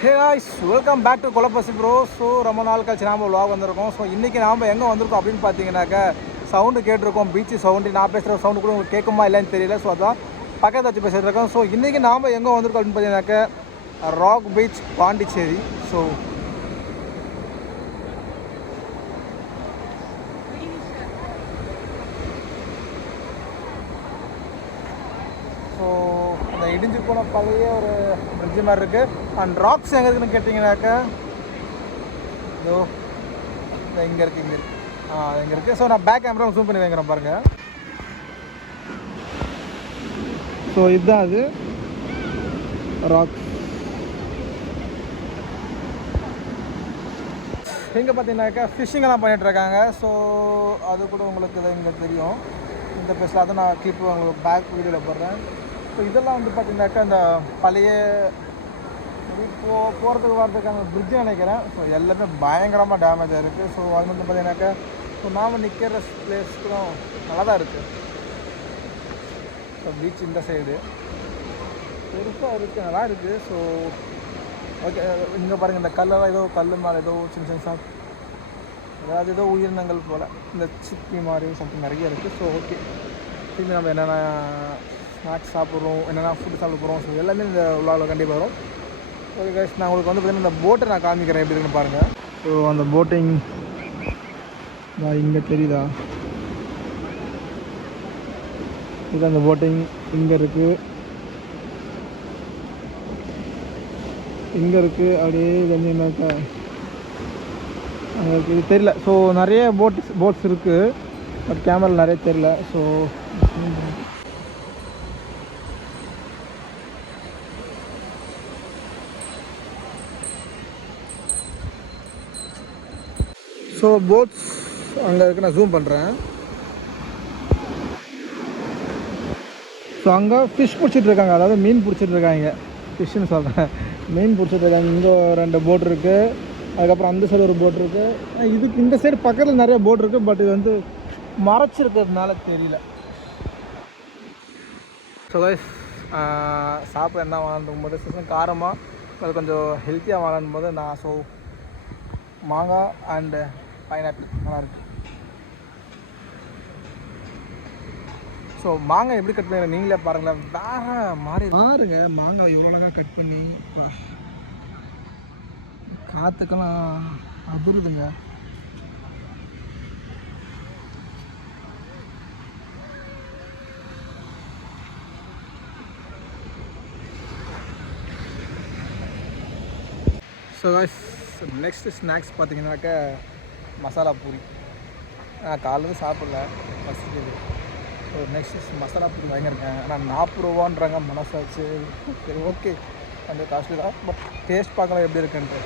Hey guys, welcome back to Kolappasi bro. So ரொம்ப நாள் கழிச்சு நாம் vlog வந்திருக்கோம். ஸோ இன்றைக்கி நாம் எங்கே வந்திருக்கோம் அப்படின்னு பார்த்தீங்கன்னாக்கா, சவுண்டு கேட்டிருக்கோம். பீச்சு சவுண்டு, நான் பேசுகிற சவுண்டு கூட உங்களுக்கு கேட்குமா இல்லைன்னு தெரியல. ஸோ அதான் பக்கத்தை வச்சு பேசிகிட்டு இருக்கோம். ஸோ இன்றைக்கி நாம் எங்கே வந்திருக்கோம் அப்படின்னு பார்த்தீங்கன்னாக்கா, ராக் பீச் பாண்டிச்சேரி. ஸோ அந்த இடிஞ்சு போன பழைய ஒரு பிரிட்ஜு மாதிரி இருக்குது. அண்ட் ராக்ஸ் எங்கே இருக்குதுன்னு கேட்டிங்கனாக்கா, இதோ இங்கே இருக்குது இங்கே இருக்குது. ஸோ நான் பேக் கேமரா ஜூம் பண்ணி வைக்கிறேன் பாருங்கள். ஸோ இதுதான் அது ராக். இங்கே பார்த்தீங்கன்னாக்கா ஃபிஷ்ஷிங்கெல்லாம் பண்ணிகிட்ருக்காங்க. ஸோ அது கூட உங்களுக்கு இதை இங்கே தெரியும். இந்த பிளேஸில் அதை நான் கிளிப்பு உங்களுக்கு பேக் வீடியோவில் போடுறேன். ஸோ இதெல்லாம் வந்து பார்த்திங்கனாக்கா இந்த பழைய போகிறதுக்கு வரதுக்கான பிரிட்ஜு நினைக்கிறேன். ஸோ எல்லாமே பயங்கரமாக டேமேஜாக இருக்குது. ஸோ அது வந்து பார்த்திங்கனாக்கா ஸோ நாம் நிற்கிற பிளேஸ் கூட நல்லா தான் இருக்குது. ஸோ பீச் இந்த சைடு பெருசாக இருக்குது, நல்லா இருக்குது. ஸோ ஓகே, இங்கே பாருங்கள், இந்த கல்லெல்லாம் ஏதோ கல் மேலே ஏதோ சின்ன சின்ன அதாவது ஏதோ உயிரினங்கள் போல் இந்த சிப்பி மாதிரி சம்திங் நிறைய இருக்குது. ஸோ ஓகே, திரும்பி நம்ம என்னென்ன ஸ்நாக்ஸ் சாப்பிட்றோம், என்னென்ன ஃபுட்டு சாப்பிட போகிறோம், ஸோ எல்லாமே இந்த விழாவில் கண்டிப்பாக வரும். ஓகே கைஸ், நான் உங்களுக்கு வந்து பார்த்திங்கன்னா இந்த போட்டை நான் காமிக்கிறேன் எப்படி இருக்குன்னு பாருங்கள். ஸோ அந்த போட்டிங் இங்கே தெரியுதா, இது அந்த போட்டிங் இங்கே இருக்குது, அப்படியே வந்தீங்கன்னாக்கா அங்கே இருக்குது. இது தெரியல. ஸோ நிறைய போட்ஸ் இருக்குது, பட் கேமரா நிறைய தெரியல. ஸோ போட்ஸ் அங்கே இருக்குது, நான் ஜூம் பண்ணுறேன். ஸோ அங்கே ஃபிஷ் பிடிச்சிட்ருக்காங்க, அதாவது மீன் பிடிச்சிட்ருக்காங்க. ஃபிஷ்ஷுன்னு சொல்கிறேன், மீன் பிடிச்சிட்ருக்காங்க. இங்கே 2 போட் இருக்குது, அதுக்கப்புறம் அந்த சைடு ஒரு போட் இருக்குது. இதுக்கு இந்த சைடு பக்கத்தில் நிறைய போட் இருக்குது, பட் இது வந்து மறைச்சிருக்கிறதுனால தெரியல. ஸோ கைஸ், சாப்பிட என்ன வாங்கணும் போது சீசன் காரமாக அது கொஞ்சம் ஹெல்த்தியாக வாங்கணும் போது நான் மாங்காய் அண்டு பைனாப்பிள் நல்லாயிருக்கு. ஸோ மாங்காய் எப்படி கட் பண்ணி நீங்களே பாருங்களேன், வேறு மாதிரி பாருங்க. மாங்காய் இவ்வளோ அழகாக கட் பண்ணி காற்றுக்கெல்லாம் அதிருதுங்க. ஸோ காய்ஸ், நெக்ஸ்ட்டு ஸ்நாக்ஸ் பார்த்தீங்கன்னாக்கா மசாலா பூரி. காலையில் சாப்பிடல, first. So next masala puri வாங்கியிருக்கேன். ஆனால் 40 ரூபான்றாங்க. மனசாச்சு சரி, ஓகே, கொஞ்சம் காஸ்ட்லி தான், பட் டேஸ்ட் பார்க்கலாம் எப்படி இருக்குன்ட்டு.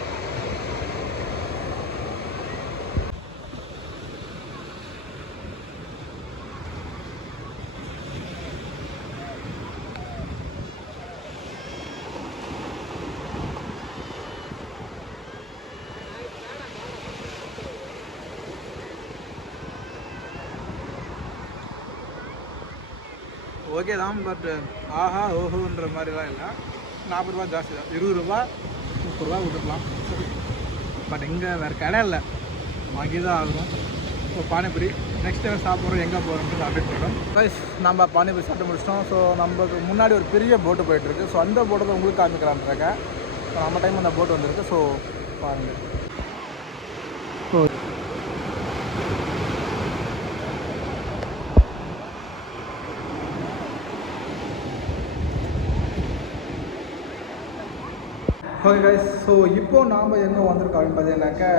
ஓகே தான், பட் ஆஹா ஓஹோன்ற மாதிரிலாம் இல்லை. 40 ரூபா ஜாஸ்தி தான். 20 ரூபா 30 ரூபா விட்டுக்கலாம். சரி, பட் இங்கே வேறு கடை இல்லை, வாங்கி தான் ஆகும். ஸோ பானிபூரி நெக்ஸ்ட் டைம் சாப்பிட்றோம், எங்கே போகிறோம்னு அப்டேட் பண்ணுறோம். கைஸ், நம்ம பானிபூரி சாப்பிட்டு முடிச்சிட்டோம். ஸோ நம்மளுக்கு முன்னாடி ஒரு பெரிய போட்டு போயிட்டுருக்கு. ஸோ அந்த போட்டை உங்களுக்கு காமிக்கிறான்றாங்க. ஸோ நம்ம டைம் அந்த போட்டு வந்திருக்கு. ஸோ பாருங்கள். ஸோ ஓகே கைஸ், ஸோ இப்போது நாம் எங்கே வந்திருக்கோம் அப்படின்னு பார்த்தீங்கன்னாக்கா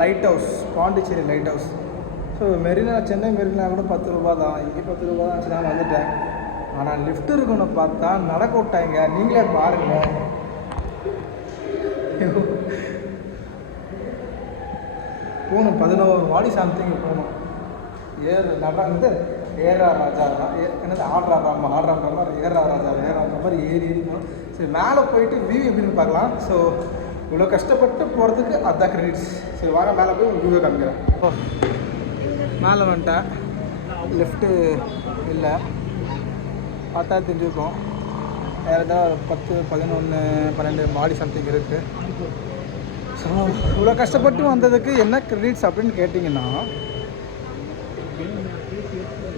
light house, Pondicherry light house. So Marina, Chennai Marina கூட 10 ரூபா தான், இங்கே 10 ரூபா தான். நான் வந்துட்டேன். ஆனால் லிஃப்ட் இருக்குன்னு பார்த்தா நடக்க விட்டாங்க. நீங்களே பாருங்கள், போகணும் 11 வாடி சம்திங் போகணும். வந்து ஏறா ராஜா தான், என்னது ஆடுறான்ற மாதிரி ஏறா ராஜா ஏறான்ற மாதிரி ஏறி இருக்கணும். சரி, மேலே போயிட்டு வியூ எப்படின்னு பார்க்கலாம். ஸோ இவ்வளோ கஷ்டப்பட்டு போகிறதுக்கு அதுதான் கிரெடிட்ஸ். சரி வாங்க, மேலே போய் வியூவை காமிக்கிறேன். ஓ, மேலே வந்துட்டேன். லெஃப்ட்டு இல்லை, பார்த்தா தெரிஞ்சுருக்கோம். வேறு ஏதாவது ஒரு 10, 11, 12 மாடி சம்திங் இருக்குது. ஸோ இவ்வளோ கஷ்டப்பட்டு வந்ததுக்கு என்ன கிரெடிட்ஸ் அப்படின்னு கேட்டிங்கன்னா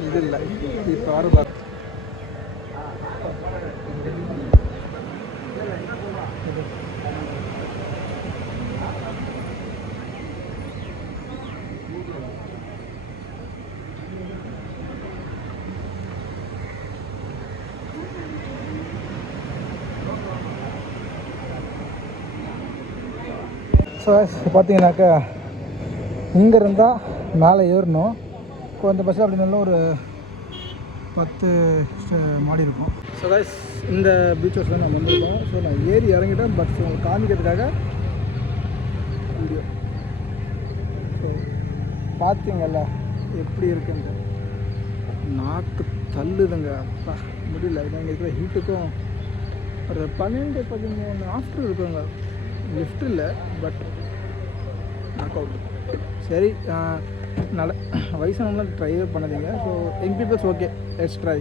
இது இல்லை. இப்போ வர ஸோ பார்த்தீங்கன்னாக்கா இங்கே இருந்தால் மேலே ஏறணும். கொஞ்சம் பஸ்ஸில் அப்படின்னால ஒரு 10 மாடி இருக்கும். ஸோ கைஸ் இந்த பீச் ஹவுஸ் தான் நான் வந்திருக்கோம். ஸோ நான் ஏறி இறங்கிட்டேன். பட் உங்களுக்கு காமிக்கிறதுக்காக வீடியோ. ஸோ பார்த்தீங்கல்ல எப்படி இருக்குன்ட்டு நாக்கு தள்ளுதுங்க. அப்பா முடியல. இங்கே இருக்கிற ஹீட்டுக்கும் ஒரு 12, 13 ஆஃப்டர் இருக்குங்க. லிஃப்ட் இல்லை, பட் நாக் அவுட். சரி, நல்ல வயசானவங்களாம் ட்ரைவே பண்ணாதீங்க. So young peoples okay, let's try.